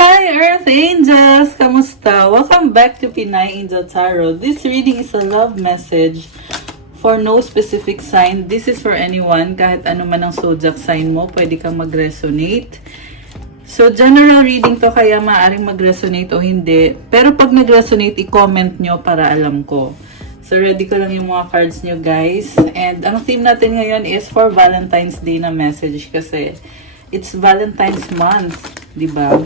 Hi Earth Angels! Kamusta? Welcome back to Pinay Angel Tarot. This reading is a love message for no specific sign. This is for anyone, kahit ano man ang zodiac sign mo, pwede kang mag-resonate. So, general reading to, kaya maaaring mag-resonate o hindi. Pero pag nag-resonate, i-comment nyo para alam ko. So, ready ko lang yung mga cards nyo, guys. And ang theme natin ngayon is for Valentine's Day na message kasi it's Valentine's month, di ba?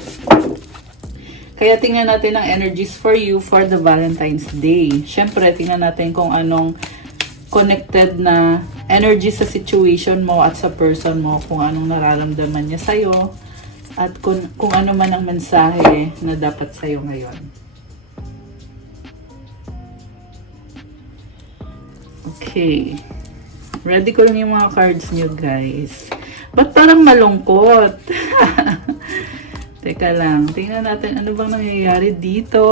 Kaya tingnan natin ang energies for you for the Valentine's Day. Syempre, tingnan natin kung anong connected na energy sa situation mo at sa person mo, kung anong nararamdaman niya sa'yo, at kung ano man ang mensahe na dapat sa'yo ngayon. Okay. Ready ko lang yung mga cards nyo, guys. Ba't parang malungkot? Teka lang. Tingnan natin ano bang nangyayari dito.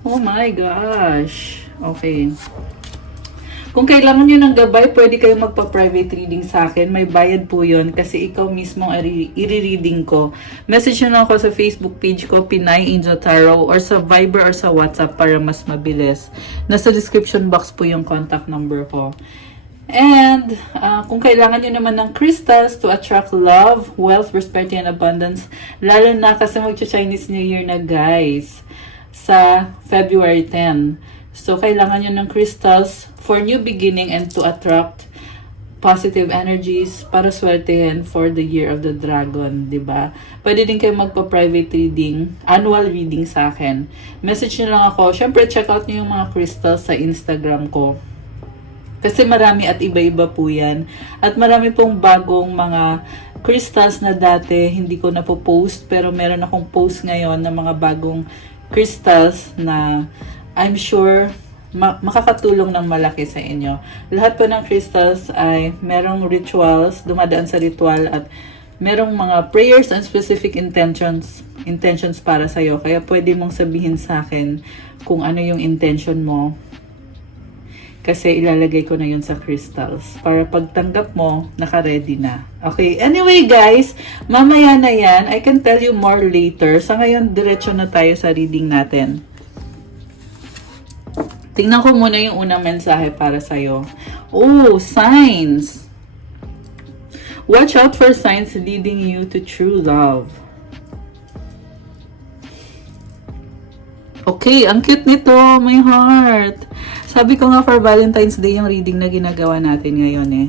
Oh my gosh. Okay. Kung kailangan nyo ng gabay, pwede kayong magpa-private reading sa akin. May bayad po yun kasi ikaw mismo i-reading ko. Message nyo lang ako sa Facebook page ko, Pinay Angel Tarot, or sa Viber or sa WhatsApp para mas mabilis. Nasa description box po yung contact number ko. And kung kailangan nyo naman ng crystals to attract love, wealth, prosperity, and abundance, lalo na kasi mag-Chinese New Year na, guys, sa February 10. So, kailangan nyo ng crystals for new beginning and to attract positive energies para swertehin for the year of the dragon, diba? Pwede din kayo magpa-private reading, annual reading sa akin. Message nyo lang ako. Syempre, check out nyo yung mga crystals sa Instagram ko. Kasi marami at iba-iba po yan. At marami pong bagong mga crystals na dati hindi ko na po post. Pero meron akong post ngayon ng mga bagong crystals na I'm sure makakatulong ng malaki sa inyo. Lahat po ng crystals ay merong rituals, dumadaan sa ritual, at merong mga prayers and specific intentions para sa'yo. Kaya pwede mong sabihin sa akin kung ano yung intention mo. Kasi ilalagay ko na yun sa crystals. Para pagtanggap mo, naka-ready na. Okay, anyway guys, mamaya na yan. I can tell you more later. Sa ngayon, diretso na tayo sa reading natin. Tingnan ko muna yung unang mensahe para sa'yo. Oh, signs! Watch out for signs leading you to true love. Okay, ang cute nito, my heart. Sabi ko nga for Valentine's Day yung reading na ginagawa natin ngayon eh.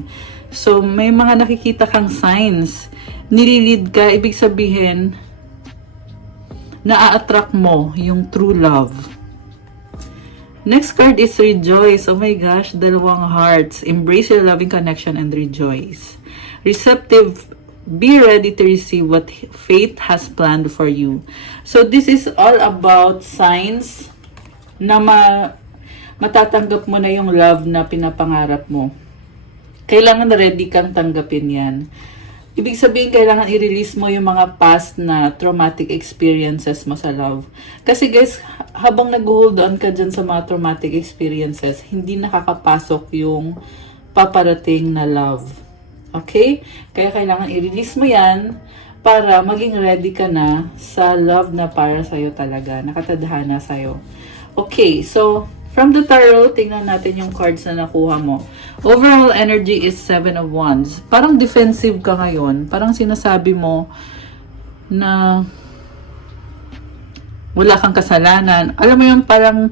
So, may mga nakikita kang signs. Nililid ka, ibig sabihin, na-attract mo yung true love. Next card is rejoice. Oh my gosh, dalawang hearts. Embrace your loving connection and rejoice. Receptive, be ready to receive what fate has planned for you. So, this is all about signs na matatanggap mo na yung love na pinapangarap mo. Kailangan ready kang tanggapin yan. Ibig sabihin, kailangan i-release mo yung mga past na traumatic experiences mo sa love. Kasi guys, habang nag-hold on ka dyan sa mga traumatic experiences, hindi nakakapasok yung paparating na love. Okay? Kaya kailangan i-release mo yan para maging ready ka na sa love na para sa'yo talaga, nakatadhana sa'yo. Okay, so from the tarot, tingnan natin yung cards na nakuha mo. Overall energy is 7 of Wands. Parang defensive ka ngayon. Parang sinasabi mo na wala kang kasalanan. Alam mo yung parang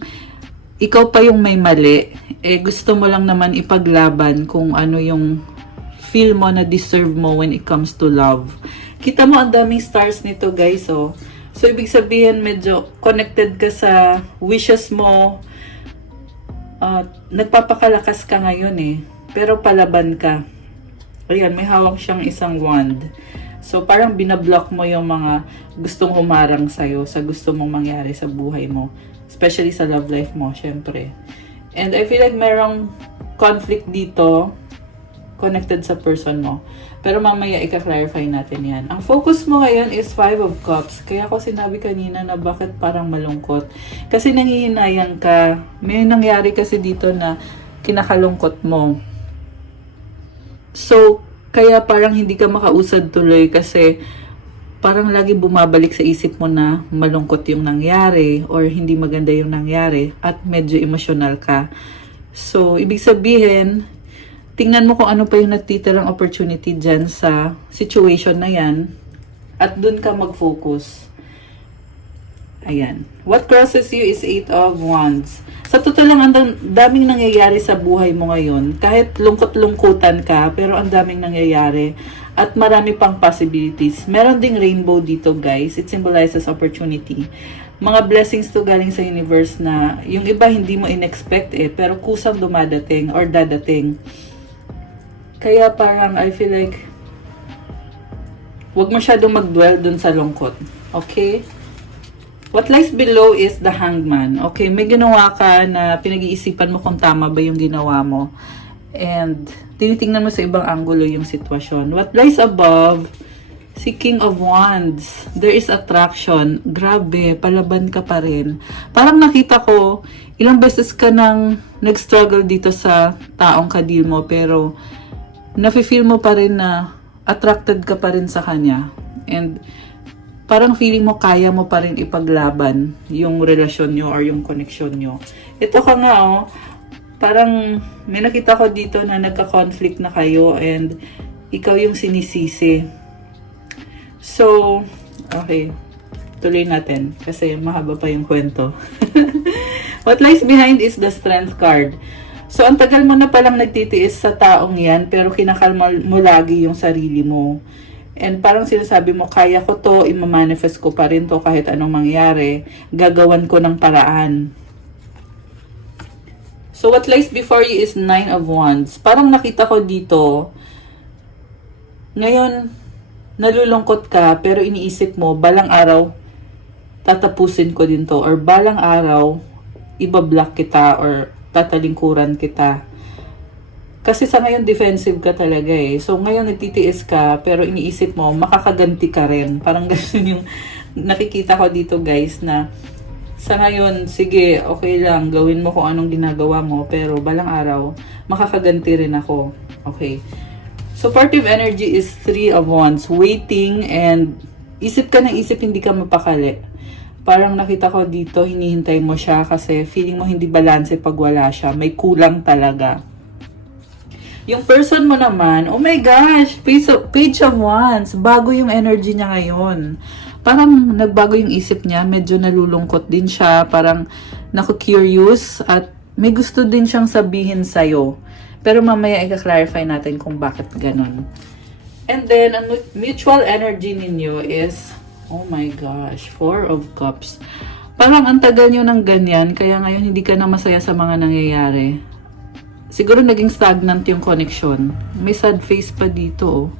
ikaw pa yung may mali. Eh gusto mo lang naman ipaglaban kung ano yung feel mo na deserve mo when it comes to love. Kita mo ang daming stars nito, guys, oh. So ibig sabihin medyo connected ka sa wishes mo. Nagpapakalakas ka ngayon eh. Pero palaban ka. Ayan, may hawak siyang isang wand. So, parang binablock mo yung mga gustong humarang sa'yo, sa gusto mong mangyari sa buhay mo. Especially sa love life mo, syempre. And I feel like mayroong conflict dito connected sa person mo. Pero mamaya ika-clarify natin yan. Ang focus mo ngayon is 5 of Cups. Kaya ako sinabi kanina na bakit parang malungkot. Kasi nangihinayang ka. May nangyari kasi dito na kinakalungkot mo. So, kaya parang hindi ka makausad tuloy kasi parang lagi bumabalik sa isip mo na malungkot yung nangyari or hindi maganda yung nangyari at medyo emotional ka. So, ibig sabihin, tingnan mo kung ano pa yung natitirang opportunity dyan sa situation na yan at dun ka mag-focus. Ayan. What crosses you is 8 of Wands. Sa totoo lang, ang daming nangyayari sa buhay mo ngayon. Kahit lungkot-lungkutan ka, pero ang daming nangyayari. At marami pang possibilities. Meron ding rainbow dito, guys. It symbolizes opportunity. Mga blessings to galing sa universe na yung iba hindi mo in-expect pero kusang dumadating or dadating. Kaya parang I feel like huwag masyadong mag-dwell dun sa lungkot. Okay? What lies below is the Hangman. Okay, may ginawa ka na pinag-iisipan mo kung tama ba yung ginawa mo. And tinitingnan mo sa ibang anggulo yung sitwasyon. What lies above, si King of Wands. There is attraction. Grabe, palaban ka pa rin. Parang nakita ko, ilang beses ka nang nag-struggle dito sa taong kadil mo, pero nafe-feel mo pa rin na attracted ka pa rin sa kanya. And parang feeling mo kaya mo pa rin ipaglaban yung relasyon nyo or yung connection nyo. Ito ka nga, parang may nakita ko dito na nagka-conflict na kayo and ikaw yung sinisisi. So, okay. Tuloy natin kasi mahaba pa yung kwento. What lies behind is the Strength card. So, ang tagal mo na palang nagtitiis sa taong yan pero kinakalma mo lagi yung sarili mo. And parang sinasabi mo, kaya ko to, imamanifest ko pa rin to kahit anong mangyari. Gagawan ko ng paraan. So, what lies before you is 9 of Wands. Parang nakita ko dito, ngayon, nalulungkot ka, pero iniisip mo, balang araw, tatapusin ko din to. Or balang araw, ibablock kita or tatalingkuran kita. Kasi sa ngayon, defensive ka talaga So, ngayon, nagtitiis ka, pero iniisip mo, makakaganti ka rin. Parang ganun yung nakikita ko dito, guys, na sa ngayon, sige, okay lang, gawin mo kung anong ginagawa mo, pero balang araw, makakaganti rin ako. Okay. Supportive energy is 3 of Wands, waiting, and isip ka ng isip, hindi ka mapakali. Parang nakita ko dito, hinihintay mo siya kasi feeling mo hindi balanse pag wala siya. May kulang talaga. Yung person mo naman, oh my gosh, Page of Wands, bago yung energy niya ngayon. Parang nagbago yung isip niya, medyo nalulungkot din siya, parang naku-curious at may gusto din siyang sabihin sa'yo. Pero mamaya i-clarify natin kung bakit ganun. And then, ang mutual energy ninyo is, oh my gosh, 4 of Cups. Parang ang tagal nyo ng ganyan, kaya ngayon hindi ka na masaya sa mga nangyayari. Siguro naging stagnant yung connection. May sad face pa dito,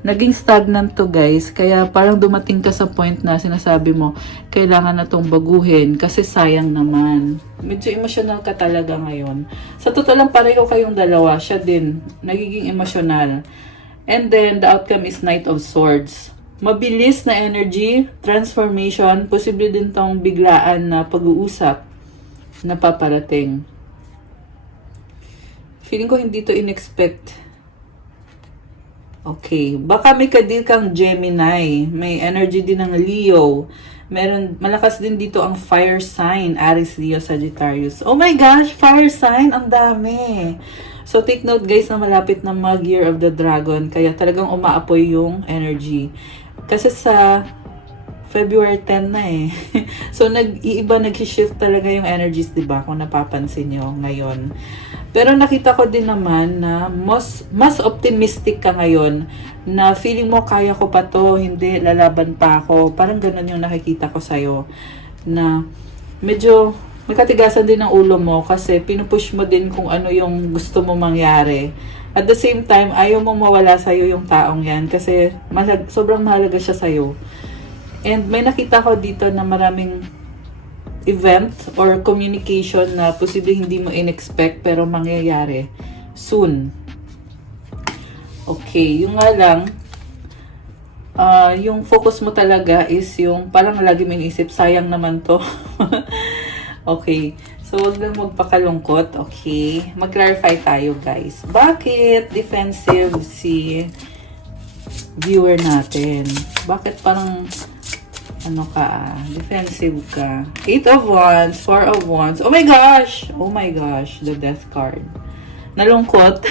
Naging stagnant to, guys. Kaya parang dumating ka sa point na sinasabi mo, kailangan na tong baguhin kasi sayang naman. Medyo emotional ka talaga ngayon. Sa totoo lang, pareho kayong dalawa. Siya din, nagiging emotional. And then, the outcome is Knight of Swords. Mabilis na energy, transformation, posible din tong biglaan na pag-uusap na paparating. Feeling ko hindi to in-expect. Okay, baka may kadil kang Gemini, may energy din ng Leo. Meron, malakas din dito ang fire sign, Aries, Leo, Sagittarius. Oh my gosh, fire sign, ang dami. So take note guys na malapit na mag-Year of the Dragon, kaya talagang umaapoy yung energy. Kasi sa February 10 na So nag-iiba, nag-shift talaga yung energies, 'di ba? Kung napapansin niyo ngayon. Pero nakita ko din naman na mas optimistic ka ngayon na feeling mo kaya ko pa to, hindi, lalaban pa ako. Parang ganun yung nakikita ko sa'yo. Na medyo nakatigasan din ang ulo mo kasi pinupush mo din kung ano yung gusto mo mangyari. At the same time, ayaw mong mawala sa'yo yung taong yan kasi sobrang mahalaga siya sa'yo. And may nakita ko dito na maraming event or communication na posible hindi mo in-expect pero mangyayari soon. Okay, yung nga lang, yung focus mo talaga is yung parang lagi mo inisip, sayang naman to. Okay, so huwag lang magpakalungkot. Okay, mag-clarify tayo guys. Bakit defensive si viewer natin. Bakit parang ano ka, defensive ka? 8 of Wands, 4 of Wands. Oh my gosh! Oh my gosh, the Death card. Nalungkot.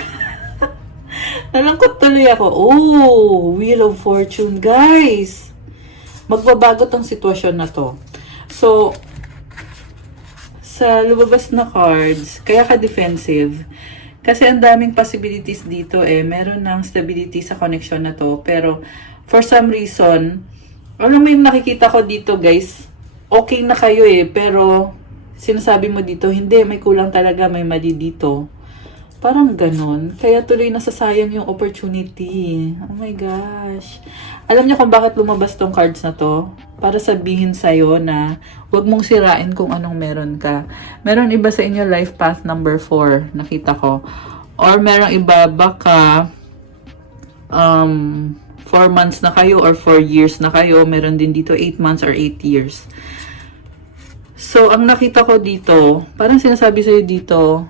Nalungkot tuloy ako. Oh, Wheel of Fortune, guys. Magbabago tong sitwasyon na to. So, sa lumabas na cards, kaya ka defensive. Kasi ang daming possibilities dito meron ng stability sa connection na to. Pero, for some reason, alam mo yung nakikita ko dito, guys, okay na kayo pero sinasabi mo dito, hindi, may kulang talaga, may mali dito. Parang ganon. Kaya tuloy nasasayang yung opportunity. Oh my gosh. Alam niyo kung bakit lumabas tong cards na to? Para sabihin sa'yo na huwag mong sirain kung anong meron ka. Meron iba sa inyo life path number 4, nakita ko. Or meron iba baka 4 months na kayo or 4 years na kayo. Meron din dito 8 months or 8 years. So, ang nakita ko dito, parang sinasabi sa'yo dito,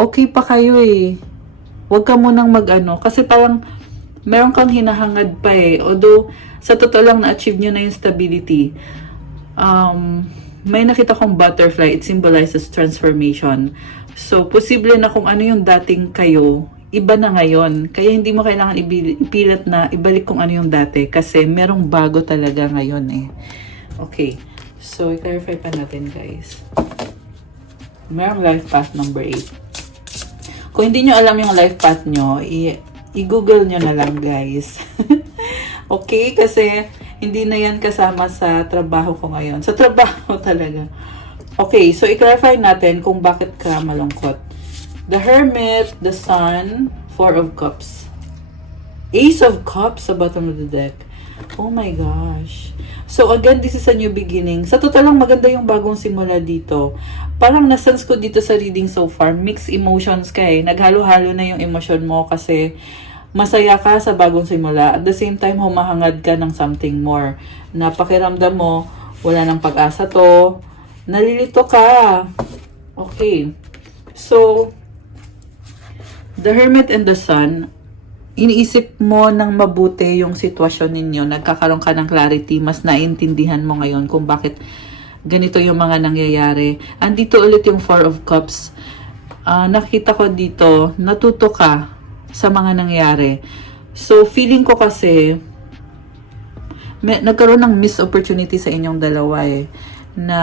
okay pa kayo Huwag ka munang mag-ano. Kasi parang meron kang hinahangad pa Although, sa totoo lang na-achieve nyo na yung stability. May nakita kong butterfly. It symbolizes transformation. So, posible na kung ano yung dating kayo, iba na ngayon. Kaya hindi mo kailangan ipilit na ibalik kung ano yung dati. Kasi merong bago talaga ngayon Okay. So, i-clarify pa natin, guys. Merong life path number 8. Kung hindi nyo alam yung life path nyo, i-google nyo na lang, guys. Okay? Kasi, hindi na yan kasama sa trabaho ko ngayon. Sa trabaho talaga. Okay. So, i-clarify natin kung bakit ka malungkot. The Hermit, the Sun, 4 of Cups. Ace of Cups sa bottom of the deck. Oh my gosh. So again, this is a new beginning. Sa totoo lang, maganda yung bagong simula dito. Parang nasense ko dito sa reading so far, mixed emotions ka Naghalo-halo na yung emosyon mo kasi masaya ka sa bagong simula. At the same time, humahangad ka ng something more. Napakiramdam mo, wala ng pag-asa to. Nalilito ka. Okay. So, the Hermit and the Sun, iniisip mo ng mabuti yung sitwasyon ninyo, nagkakaroon ka ng clarity, mas naintindihan mo ngayon kung bakit ganito yung mga nangyayari. Andito ulit yung 4 of Cups. Nakita ko dito, natuto ka sa mga nangyari. So, feeling ko kasi, nagkaroon ng missed opportunity sa inyong dalawa na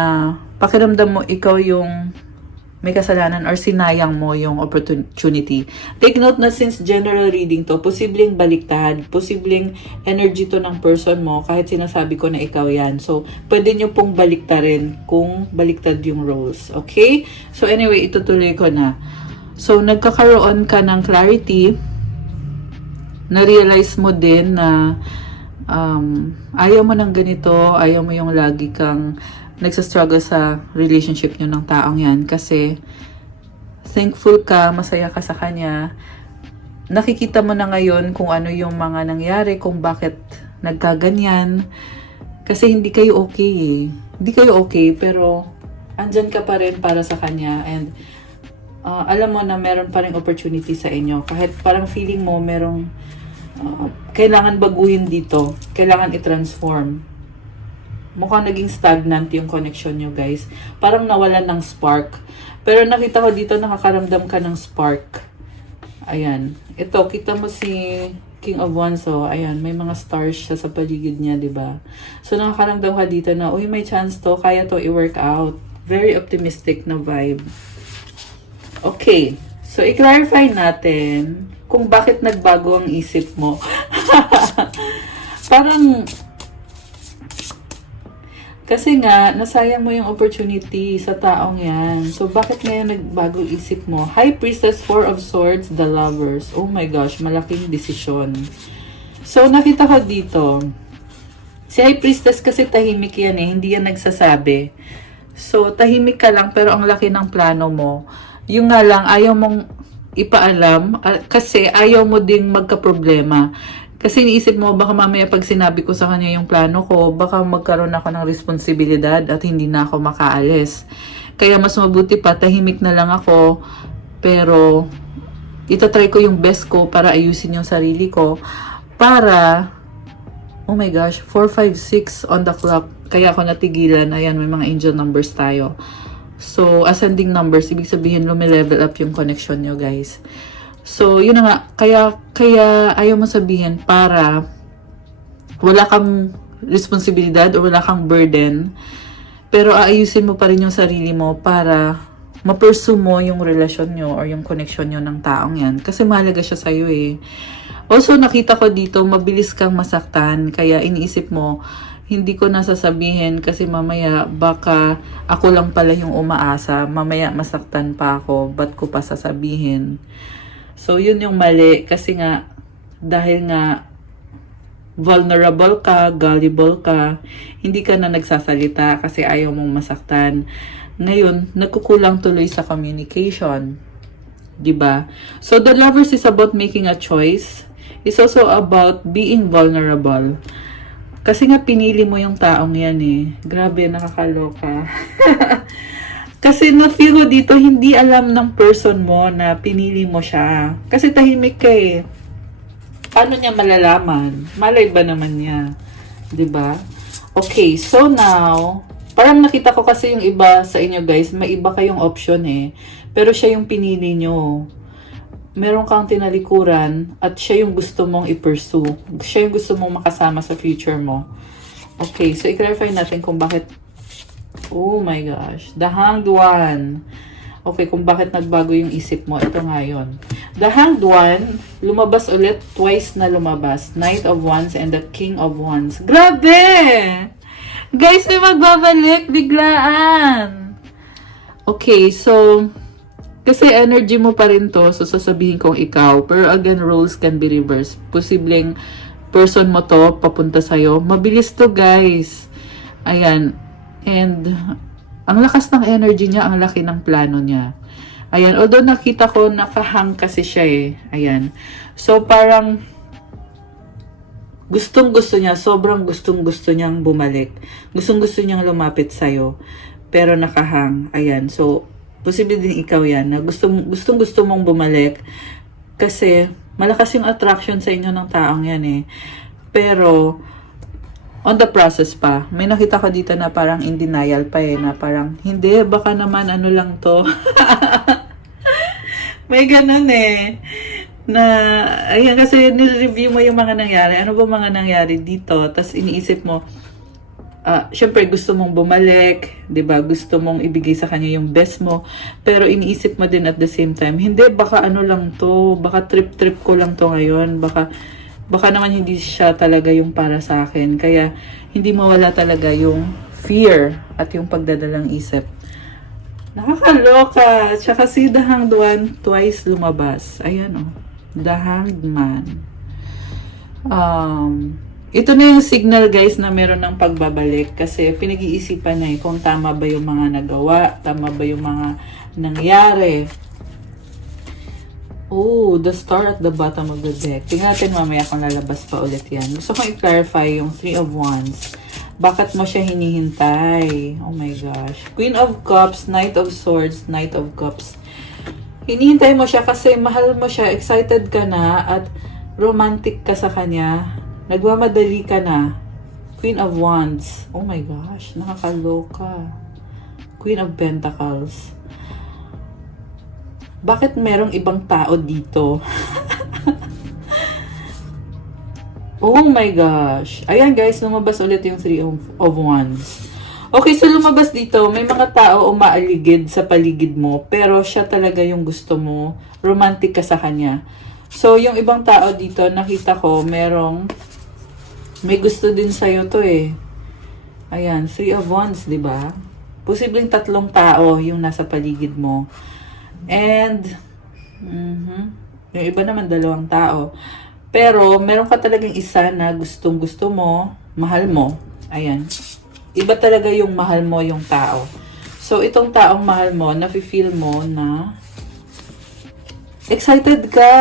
pakiramdam mo ikaw yung may kasalanan or sinayang mo yung opportunity. Take note na since general reading to, posibleng baliktad, posibleng energy to ng person mo kahit sinasabi ko na ikaw yan. So, pwede nyo pong baliktarin kung baliktad yung roles. Okay? So, anyway, itutuloy ko na. So, nagkakaroon ka ng clarity, na-realize mo din na ayaw mo ng ganito, ayaw mo yung lagi kang nagsastruggle sa relationship nyo ng taong yan kasi thankful ka, masaya ka sa kanya. Nakikita mo na ngayon kung ano yung mga nangyari, kung bakit nagkaganyan. Kasi hindi kayo okay Hindi kayo okay, pero andyan ka pa rin para sa kanya and alam mo na meron pa rin opportunity sa inyo. Kahit parang feeling mo merong kailangan baguhin dito, kailangan i-transform. Mukhang naging stagnant yung connection nyo, guys. Parang nawalan ng spark. Pero nakita ko dito, nakakaramdam ka ng spark. Ayan. Ito, kita mo si King of Wands. So, ayan, may mga stars siya sa paligid niya, diba? So, nakakaramdam ka dito na, uy, may chance to, kaya to i-work out. Very optimistic na vibe. Okay. So, i-clarify natin kung bakit nagbago ang isip mo. Parang, kasi nga, nasayang mo yung opportunity sa taong yan. So, bakit ngayon nagbago isip mo? High Priestess, 4 of Swords, the Lovers. Oh my gosh, malaking desisyon. So, nakita ko dito. Si High Priestess kasi tahimik yan hindi yan nagsasabi. So, tahimik ka lang pero ang laki ng plano mo. Yung nga lang, ayaw mong ipaalam kasi ayaw mo ding magka-problema. Kasi iniisip mo, baka mamaya pag sinabi ko sa kanya yung plano ko, baka magkaroon ako ng responsibilidad at hindi na ako makaalis. Kaya mas mabuti pa, tahimik na lang ako, pero itatry ko yung best ko para ayusin yung sarili ko. para, oh my gosh, 4, 5, 6 on the clock. Kaya ako natigilan. Ayan, may mga angel numbers tayo. So, ascending numbers, ibig sabihin lumilevel up yung connection nyo, guys. So, yun na nga. Kaya ayaw mo sabihin para wala kang responsibilidad o wala kang burden. Pero aayusin mo pa rin yung sarili mo para ma-pursue mo yung relasyon nyo or yung connection nyo ng taong yan. Kasi mahalaga siya sa'yo eh. Also, nakita ko dito, mabilis kang masaktan. Kaya iniisip mo, hindi ko nasasabihin kasi mamaya baka ako lang pala yung umaasa. Mamaya masaktan pa ako. Ba't ko pa sasabihin? So, yun yung mali. Kasi nga, dahil nga, vulnerable ka, gullible ka, hindi ka na nagsasalita kasi ayaw mong masaktan. Ngayon, nagkukulang tuloy sa communication. Diba? So, the lovers is about making a choice. It's also about being vulnerable. Kasi nga pinili mo yung taong yan eh. Grabe, nakakaloka. Kasi na-feel ko dito, hindi alam ng person mo na pinili mo siya. Kasi tahimik ka eh. Paano niya malalaman? Malay ba naman niya? 'Di ba? Okay, so now, parang nakita ko kasi yung iba sa inyo guys, may iba kayong option eh. Pero siya yung pinili nyo. Meron kang tinalikuran at siya yung gusto mong i-pursue. Siya yung gusto mong makasama sa future mo. Okay, so i-clarify natin kung bakit. Oh my gosh. The Hanged One. Okay, kung bakit nagbago yung isip mo. Ito nga yun. The Hanged One, lumabas ulit. Twice na lumabas. Knight of Wands and the King of Wands. Grabe! Guys, may magbabalik. Biglaan. Okay, so kasi energy mo pa rin to, so sasabihin kong ikaw. Pero again, roles can be reversed. Posibleng person mo to, papunta sa'yo. Mabilis to, guys. Ayan. And, ang lakas ng energy niya, ang laki ng plano niya. Ayan. Although nakita ko, nakahang kasi siya eh. Ayan. So, parang, gustong-gusto niya, sobrang gustong-gusto niyang bumalik. Gustong-gusto niyang lumapit sa'yo. Pero nakahang. Ayan. So, posible din ikaw yan na gustong-gusto mong bumalik kasi malakas yung attraction sa inyo ng taong yan eh. Pero on the process pa, may nakita ko dito na parang in denial pa eh, na parang hindi, baka naman ano lang to. May ganun eh. Na, ayan kasi nireview mo yung mga nangyari. Ano ba mga nangyari dito? Tapos iniisip mo, syempre gusto mong bumalik, 'di ba? Gusto mong ibigay sa kanya yung best mo, pero iniisip mo din at the same time, hindi baka ano lang 'to, baka trip ko lang 'to ngayon, baka naman hindi siya talaga yung para sa akin. Kaya hindi mawala talaga yung fear at yung pagdadalang isip. Nakakaloka. Tsaka si The Hanged One twice lumabas. Ayan oh. The Hanged Man. Ito na yung signal guys na meron ng pagbabalik kasi pinag-iisipan na kung tama ba yung mga nagawa, tama ba yung mga nangyari. Oh, the star at the bottom of the deck. Tingnan natin mamaya kung lalabas pa ulit yan. Gusto kong i-clarify yung Three of Wands. Bakit mo siya hinihintay? Oh my gosh. Queen of Cups, Knight of Swords, Knight of Cups. Hinihintay mo siya kasi mahal mo siya, excited ka na at romantic ka sa kanya. Nagmamadali ka na. Queen of Wands. Oh my gosh, nakakaloka. Queen of Pentacles. Bakit merong ibang tao dito? Oh my gosh. Ayan guys, lumabas ulit yung Three of Wands. Okay, so lumabas dito, may mga tao umaaligid sa paligid mo, pero siya talaga yung gusto mo. Romantic ka sa kanya. So, yung ibang tao dito, nakita ko, may gusto din sa'yo to eh. Ayan, Three of Wands, di ba? Posibleng 3 tao yung nasa paligid mo. And, yung iba naman 2 tao. Pero, meron ka talagang isa na gustong-gusto mo, mahal mo. Ayan. Iba talaga yung mahal mo yung tao. So, itong taong mahal mo, nafe-feel mo na excited ka.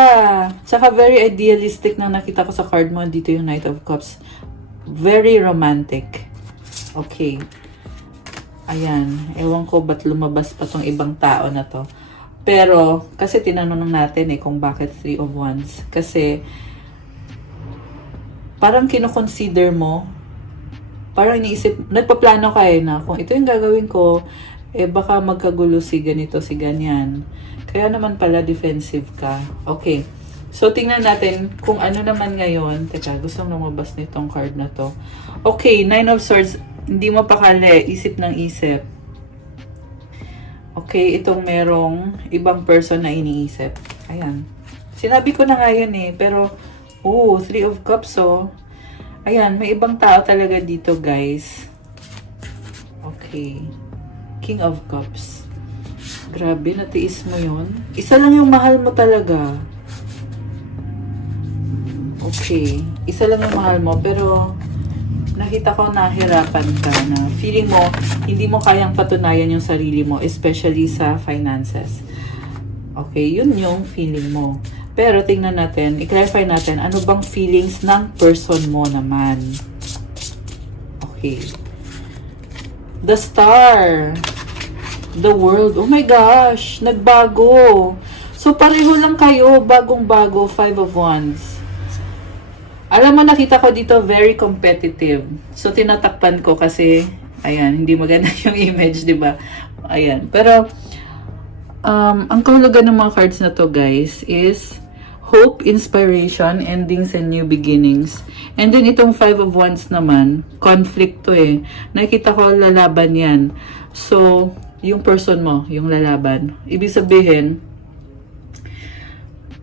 Tsaka very idealistic na nakita ko sa card mo. Dito yung Knight of Cups. Very romantic. Okay. Ayan. Ewan ko ba't lumabas pa tong ibang tao na to. Pero, kasi tinanong natin kung bakit Three of Wands. Kasi, parang kinoconsider mo, parang iniisip, nagpaplano ka na kung ito yung gagawin ko, baka magkagulo si ganito, si ganyan. Kaya naman pala defensive ka. Okay. So, tingnan natin kung ano naman ngayon. Teka, gusto nang lumabas nitong card na to. Okay, Nine of Swords. Hindi mo pakali. Isip ng isip. Okay, itong merong ibang person na iniisip. Ayan. Sinabi ko na nga yun pero, Three of Cups, Ayan, may ibang tao talaga dito, guys. Okay. King of Cups. Grabe, natiis mo yun. Isa lang yung mahal mo talaga. Okay. Isa lang yung mahal mo, pero nakita ko nahirapan ka na feeling mo, hindi mo kayang patunayan yung sarili mo, especially sa finances. Okay, yun yung feeling mo. Pero tingnan natin, i-clarify natin, ano bang feelings ng person mo naman. Okay. The Star. The World. Oh my gosh, nagbago. So, pareho lang kayo, bagong-bago, Five of Wands. Alam mo, nakita ko dito, very competitive. So, tinatakpan ko kasi, ayan, hindi maganda yung image, di ba? Ayan. Pero, ang kahulugan ng mga cards na to, guys, is hope, inspiration, endings, and new beginnings. And then, itong Five of Wands naman, conflict to Nakita ko, lalaban yan. So, yung person mo, yung lalaban. Ibig sabihin,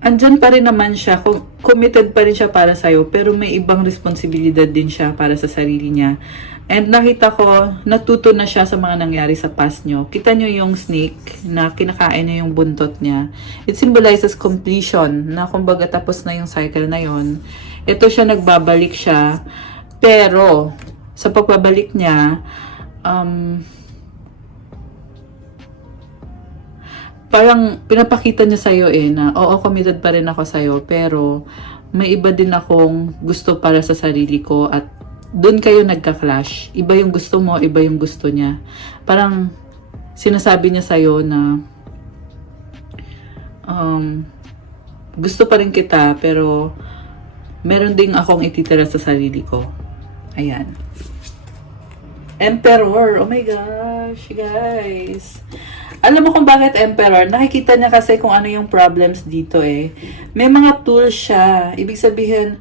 andyan pa rin naman siya, committed pa rin siya para sa'yo, pero may ibang responsibilidad din siya para sa sarili niya. And nakita ko, natuto na siya sa mga nangyari sa past nyo. Kita nyo yung snake na kinakain niya yung buntot niya. It symbolizes completion, na kumbaga tapos na yung cycle na yon. Ito siya, nagbabalik siya, pero sa pagbabalik niya, parang pinapakita niya sa'yo na oo, committed pa rin ako sa'yo, pero may iba din akong gusto para sa sarili ko at doon kayo nagka-clash. Iba yung gusto mo, iba yung gusto niya. Parang sinasabi niya sa'yo na gusto pa rin kita, pero meron ding akong ititira sa sarili ko. Ayan. Emperor. Oh my gosh, guys. Alam mo kung bakit Emperor? Nakikita niya kasi kung ano yung problems dito May mga tools siya. Ibig sabihin,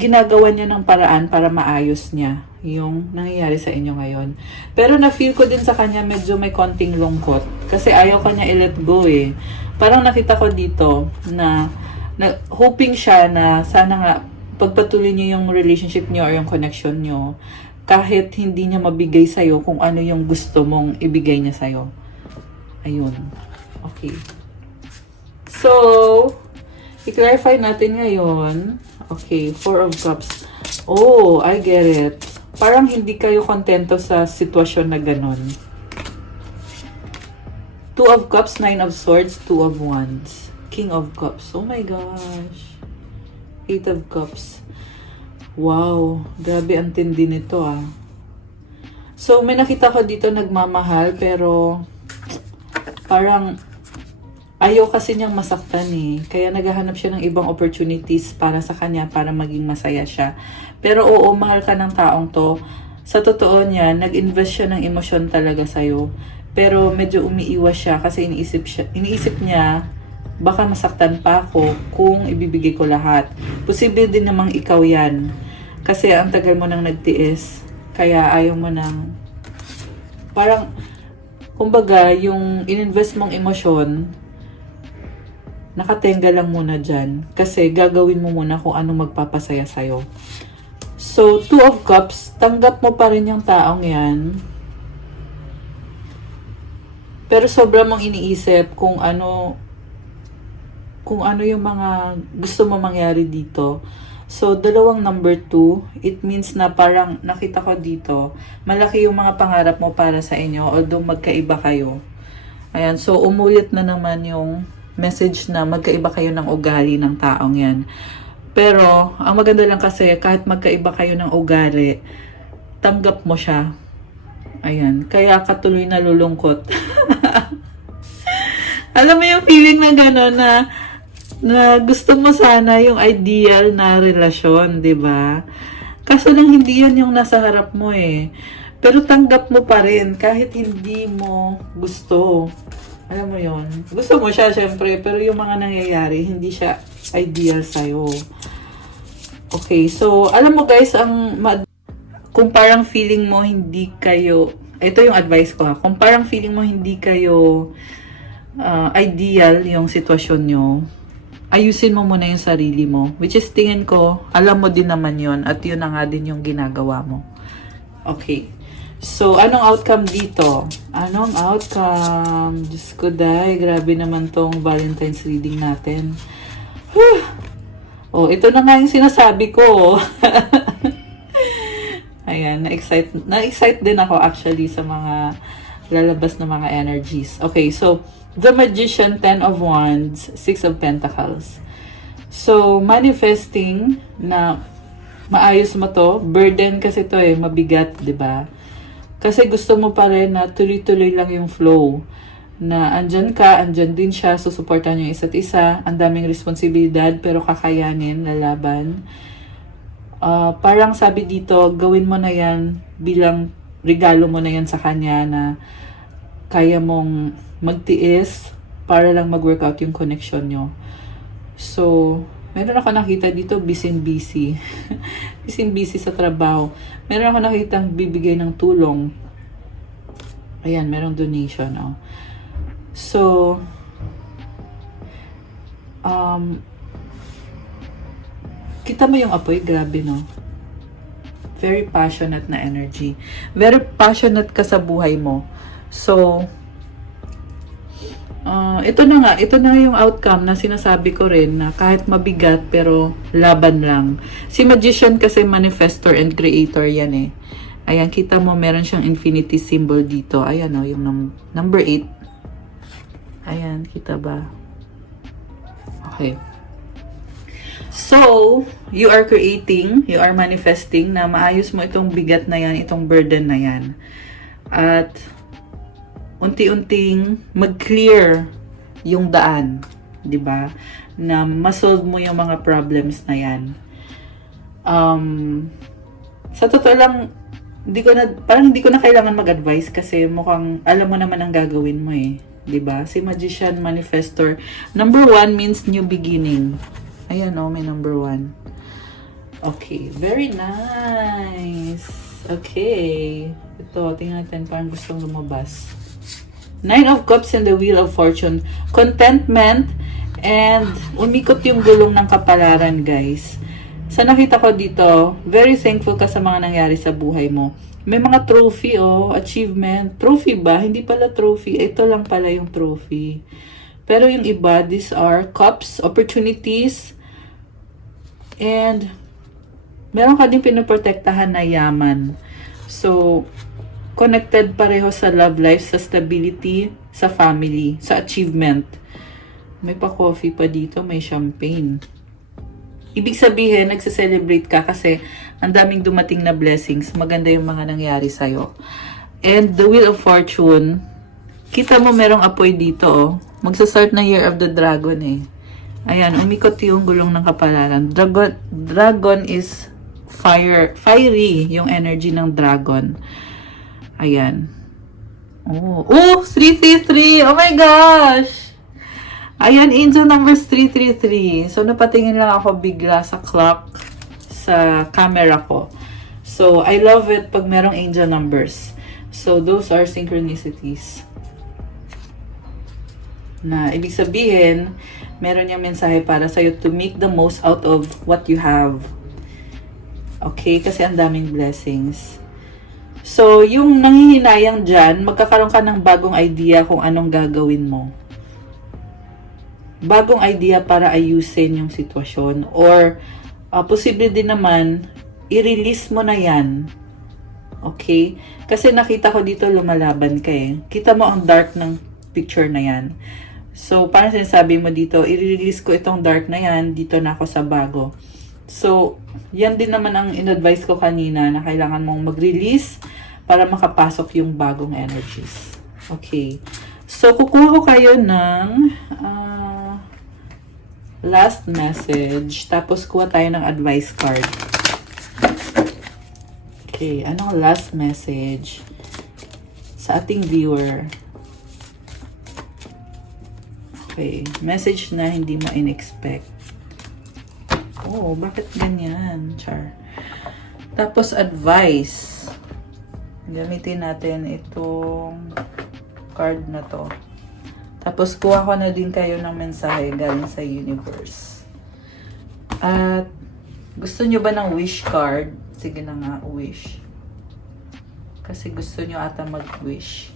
ginagawa niya ng paraan para maayos niya yung nangyayari sa inyo ngayon. Pero na-feel ko din sa kanya medyo may konting lungkot. Kasi ayaw ka niya i-let go Parang nakita ko dito na hoping siya na sana nga pagpatuloy niyo yung relationship niyo or yung connection niyo kahit hindi niya mabigay sa'yo kung ano yung gusto mong ibigay niya sa'yo. Ayun. Okay. So, i-clarify natin ngayon. Okay, Four of Cups. Oh, I get it. Parang hindi kayo kontento sa sitwasyon na ganon. Two of Cups, Nine of Swords, Two of Wands. King of Cups. Oh my gosh. Eight of Cups. Wow. Grabe ang tindi nito So, may nakita ko dito nagmamahal, pero parang ayaw kasi niyang masaktan Kaya naghahanap siya ng ibang opportunities para sa kanya, para maging masaya siya. Pero oo, mahal ka ng taong to. Sa totoo niya, nag-invest siya ng emosyon talaga sa'yo. Pero medyo umiiwas siya kasi iniisip niya, baka masaktan pa ako kung ibibigay ko lahat. Posible din namang ikaw yan. Kasi ang tagal mo nang nagtiis. Kaya ayaw mo nang parang kumbaga, yung ininvest mong emosyon, nakatenga lang muna dyan. Kasi gagawin mo muna kung ano magpapasaya sa'yo. So, Two of Cups, tanggap mo pa rin yung taong yan. Pero sobra mong iniisip kung ano yung mga gusto mo mangyari dito. So, dalawang number 2, it means na parang nakita ko dito, malaki yung mga pangarap mo para sa inyo, although magkaiba kayo. Ayan, so umulit na naman yung message na magkaiba kayo ng ugali ng taong yan. Pero, ang maganda lang kasi, kahit magkaiba kayo ng ugali, tanggap mo siya. Ayan, kaya katuloy na lulungkot. Alam mo yung feeling na gano'n na Na gusto mo sana yung ideal na relasyon, di ba? Kaso lang hindi yan yung nasa harap mo eh. Pero tanggap mo pa rin kahit hindi mo gusto. Alam mo yon. Gusto mo siya syempre, pero yung mga nangyayari, hindi siya ideal sa'yo. Okay, so alam mo guys, kung parang feeling mo hindi kayo, ito yung advice ko ha, kung parang feeling mo hindi kayo ideal yung sitwasyon nyo, ayusin mo muna yung sarili mo. Which is tingin ko, alam mo din naman yon at yun na nga din yung ginagawa mo. Okay. So, anong outcome dito? Anong outcome? Diyos ko dahi, grabe naman tong Valentine's reading natin. Whew. Oh, ito na nga yung sinasabi ko. Ayan, na-excite din ako actually sa mga lalabas na mga energies. Okay, so, the Magician, 10 of Wands, 6 of Pentacles. So, manifesting na maayos mo to, burden kasi to eh, mabigat, di ba? Kasi gusto mo pa rin na tuloy-tuloy lang yung flow. Na andyan ka, andyan din siya, susuportahan yung isa't isa, ang daming responsibilidad, pero kakayanin, lalaban. Parang sabi dito, gawin mo na yan bilang regalo mo na yan sa kanya na kaya mong magtiis para lang mag-workout yung connection nyo. So, meron ako nakita dito, busy. busy sa trabaho. Meron ako nakitang bibigay ng tulong. Ayan, merong donation. Oh. So, kita mo yung apoy, grabe no? Very passionate na energy. Very passionate ka sa buhay mo. So, ito na yung outcome na sinasabi ko rin na kahit mabigat pero laban lang. Si Magician kasi manifestor and creator yan eh. Ayan, kita mo meron siyang infinity symbol dito. Ayan o, yung number 8. Ayan, kita ba? Okay. So, you are creating, you are manifesting na maayos mo itong bigat na yan, itong burden na yan. At unti-unting mag-clear yung daan, 'di ba? Na ma-solve mo yung mga problems na 'yan. Sa totoo lang, hindi ko na kailangan mag-advise kasi mukhang alam mo naman ang gagawin mo eh, 'di ba? Si Magician Manifestor, number 1 means new beginning. Ayan oh, may number 1. Okay, very nice. Okay. Ito, tingnan natin, parang gustong lumabas. 9 of Cups and the Wheel of Fortune. Contentment and umikot yung gulong ng kapalaran, guys. Sa nakita ko dito, very thankful ka sa mga nangyari sa buhay mo. May mga trophy, oh, achievement. Trophy ba? Hindi pala trophy. Ito lang pala yung trophy. Pero yung iba, these are cups, opportunities, and meron ka din pinoprotektahan na yaman. So, connected pareho sa love life, sa stability, sa family, sa achievement. May pa-coffee pa dito, may champagne. Ibig sabihin, nagse-celebrate ka kasi ang daming dumating na blessings. Maganda yung mga nangyari sa'yo. And the Wheel of Fortune, kita mo merong apoy dito, oh. Magsa-start na Year of the Dragon, eh. Ayan, umikot yung gulong ng kapalaran. Dragon is fiery yung energy ng dragon. Ayan. Oh, 333. Oh my gosh! Ayan, angel numbers 333. So, napatingin lang ako bigla sa clock sa camera ko. So, I love it pag merong angel numbers. So, those are synchronicities. Na, ibig sabihin, meron yung mensahe para sa'yo to make the most out of what you have. Okay? Kasi ang daming blessings. So, yung nanghihinayang dyan, magkakaroon ka ng bagong idea kung anong gagawin mo. Bagong idea para ayusin yung sitwasyon. Or, posible din naman, i-release mo na yan. Okay? Kasi nakita ko dito lumalaban ka eh. Kita mo ang dark ng picture na yan. So, parang sinasabi mo dito, i-release ko itong dark na yan, dito na ako sa bago. So, yan din naman ang in-advise ko kanina na kailangan mong mag-release para makapasok yung bagong energies. Okay. So, kukuha ko kayo ng last message. Tapos kuha tayo ng advice card. Okay, anong last message sa ating viewer? Okay, message na hindi mo in-expect. Oh, bakit ganyan? Char. Tapos advice. Gamitin natin itong card na to. Tapos kuha ko na din kayo ng mensahe galing sa universe. At gusto nyo ba ng wish card? Sige na nga, wish. Kasi gusto nyo ata mag-wish.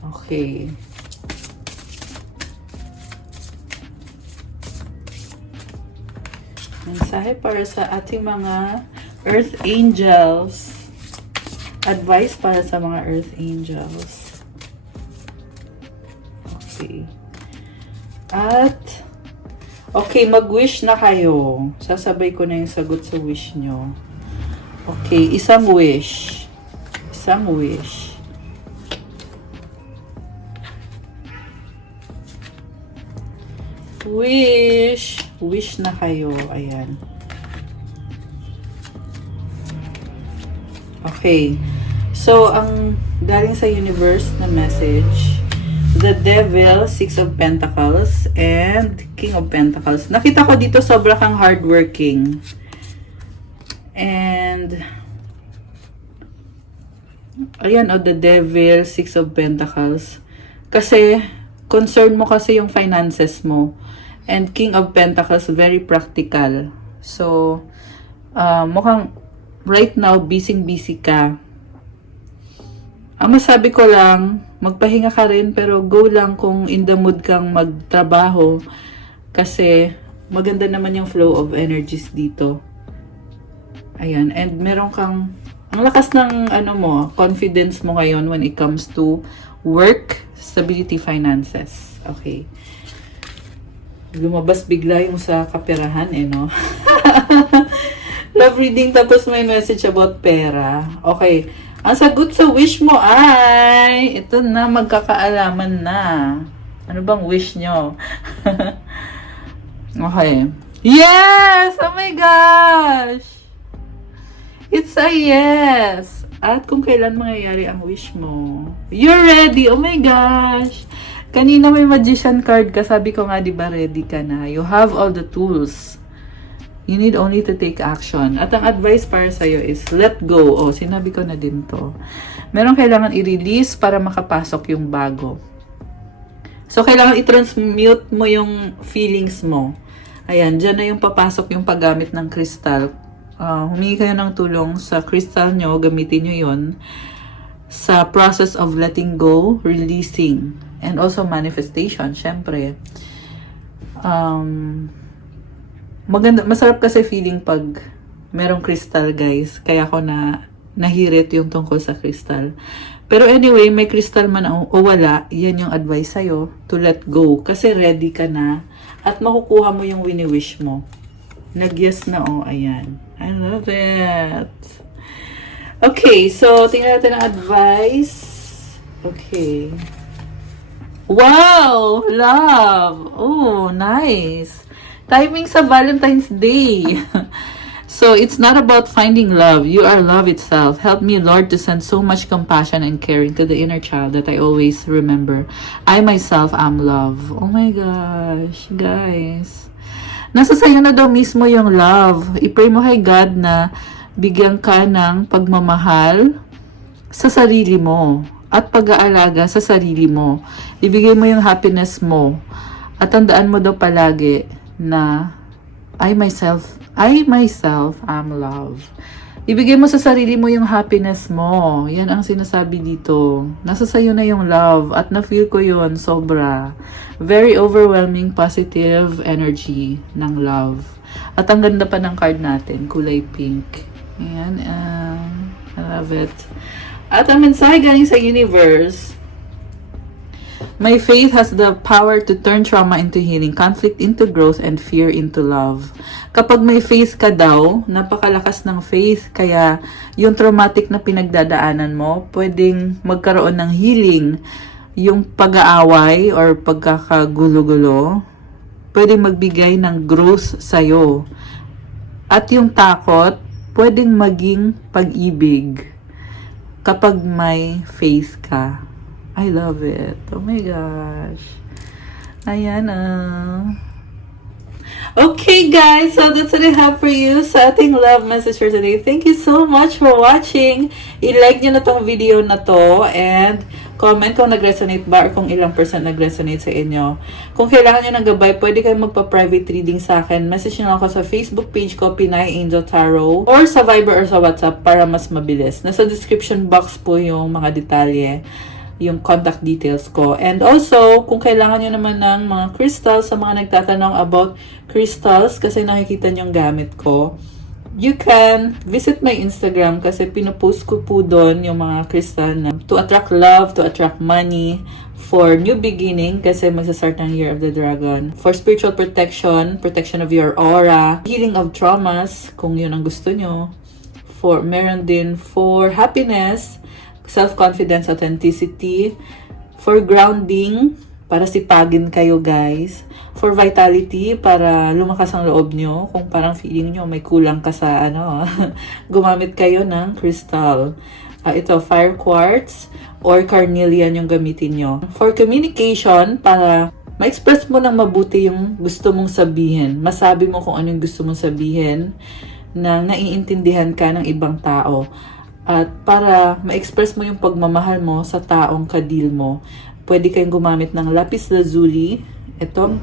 Okay. Mensahe para sa ating mga Earth Angels. Advice para sa mga Earth Angels. Okay. At okay, mag-wish na kayo. Sasabay ko na yung sagot sa wish nyo. Okay, isang wish. Isang wish. Wish. Wish na kayo. Ayan. Okay. So, ang galing sa universe na message, the Devil, Six of Pentacles, and King of Pentacles. Nakita ko dito sobra kang hardworking. And, ayan, the Devil, Six of Pentacles. Kasi, concern mo kasi yung finances mo. And King of Pentacles, very practical. So, mukhang right now, busy-busy ka. Ang masabi ko lang, magpahinga ka rin, pero go lang kung in the mood kang magtrabaho. Kasi, maganda naman yung flow of energies dito. Ayan, and meron kang, ang lakas ng confidence mo ngayon when it comes to work, stability, finances. Okay. Lumabas bigla yung sa kaperahan, no? Love reading, tapos may message about pera. Okay. Ang sagot sa wish mo ay, ito na, magkakaalaman na. Ano bang wish nyo? Okay. Yes! Oh my gosh! It's a yes! At kung kailan mangyayari ang wish mo. You're ready! Oh my gosh! Kanina may magician card ka. Sabi ko nga, di ba, ready ka na. You have all the tools. You need only to take action. At ang advice para sa'yo is, let go. Oh, sinabi ko na din to. Meron kailangan i-release para makapasok yung bago. So, kailangan i-transmute mo yung feelings mo. Ayan, dyan na yung papasok yung paggamit ng crystal. Humingi kayo ng tulong sa crystal nyo. Gamitin nyo yun sa process of letting go, releasing, and also manifestation, syempre. Maganda, masarap kasi feeling pag merong crystal, guys. Kaya ako nahirit yung tungkol sa crystal. Pero anyway, may crystal man o wala, yan yung advice sa'yo, to let go. Kasi ready ka na at makukuha mo yung wini-wish mo. Nag-yes na, ayan. I love it. Okay, so tingnan natin ang advice. Okay. Wow! Love! Oh, nice! Timing sa Valentine's Day. So, it's not about finding love. You are love itself. Help me, Lord, to send so much compassion and caring to the inner child that I always remember. I myself am love. Oh my gosh, guys. Nasa sayo na daw mismo yung love. I-pray mo kay God na bigyan ka ng pagmamahal sa sarili mo at pag-aalaga sa sarili mo. Ibigay mo yung happiness mo. At tandaan mo daw palagi na I myself am love. Ibigay mo sa sarili mo yung happiness mo. Yan ang sinasabi dito. Nasa sayo na yung love at na-feel ko yun sobra. Very overwhelming positive energy ng love. At ang ganda pa ng card natin, kulay pink. Yan, I love it. At ang mensahe galing sa universe, my faith has the power to turn trauma into healing, conflict into growth, and fear into love. Kapag may faith ka daw, napakalakas ng faith, kaya yung traumatic na pinagdadaanan mo, pwedeng magkaroon ng healing. yung pag-aaway or pagkakagulo-gulo, pwedeng magbigay ng growth sa'yo. At yung takot, pwedeng maging pag-ibig kapag may faith ka. I love it. Oh my gosh. Ayan Okay guys, so that's what I have for you sa ating love message for today. Thank you so much for watching. I-like nyo na tong video na to and comment kung nag-resonate ba or kung ilang percent nag-resonate sa inyo. Kung kailangan nyo ng gabay, pwede kayo magpa-private reading sa akin. Message nyo ako sa Facebook page ko, Pinay Angel Tarot, or sa Viber or sa WhatsApp para mas mabilis. Nasa description box po yung mga detalye, yung contact details ko. And also, kung kailangan nyo naman ng mga crystals, sa mga nagtatanong about crystals, kasi nakikita nyo yung gamit ko, you can visit my Instagram kasi pinupost ko po doon yung mga crystal na to attract love, to attract money, for new beginning kasi magsastart ng Year of the Dragon, for spiritual protection, protection of your aura, healing of traumas kung yun ang gusto nyo, for meron din for happiness, self-confidence, authenticity, for grounding, para sipagin kayo guys, for vitality, para lumakas ang loob nyo, kung parang feeling nyo may kulang ka sa gumamit kayo ng crystal. Ito, fire quartz or carnelian yung gamitin nyo. For communication, para ma-express mo ng mabuti yung gusto mong sabihin. Masabi mo kung ano yung gusto mong sabihin nang naiintindihan ka ng ibang tao. At para ma-express mo yung pagmamahal mo sa taong kadil mo, pwede kayong gumamit ng lapis lazuli. Itong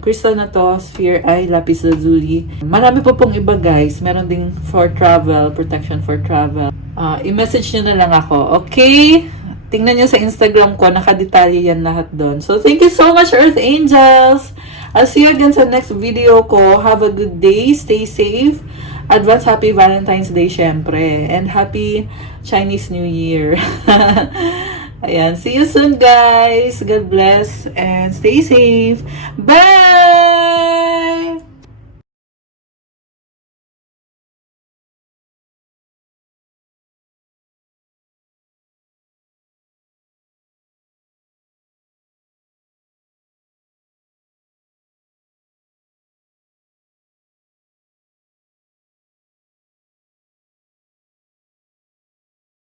crystal na to, sphere ay lapis lazuli. Marami po pong iba guys. Meron ding for travel, protection for travel. I-message nyo na lang ako. Okay? Tingnan nyo sa Instagram ko. Nakadetalye yan lahat doon. So, thank you so much, Earth Angels. I'll see you again sa next video ko. Have a good day. Stay safe. Advance Happy Valentine's Day, syempre. And Happy Chinese New Year. Ayan. See you soon, guys. God bless. And stay safe. Bye!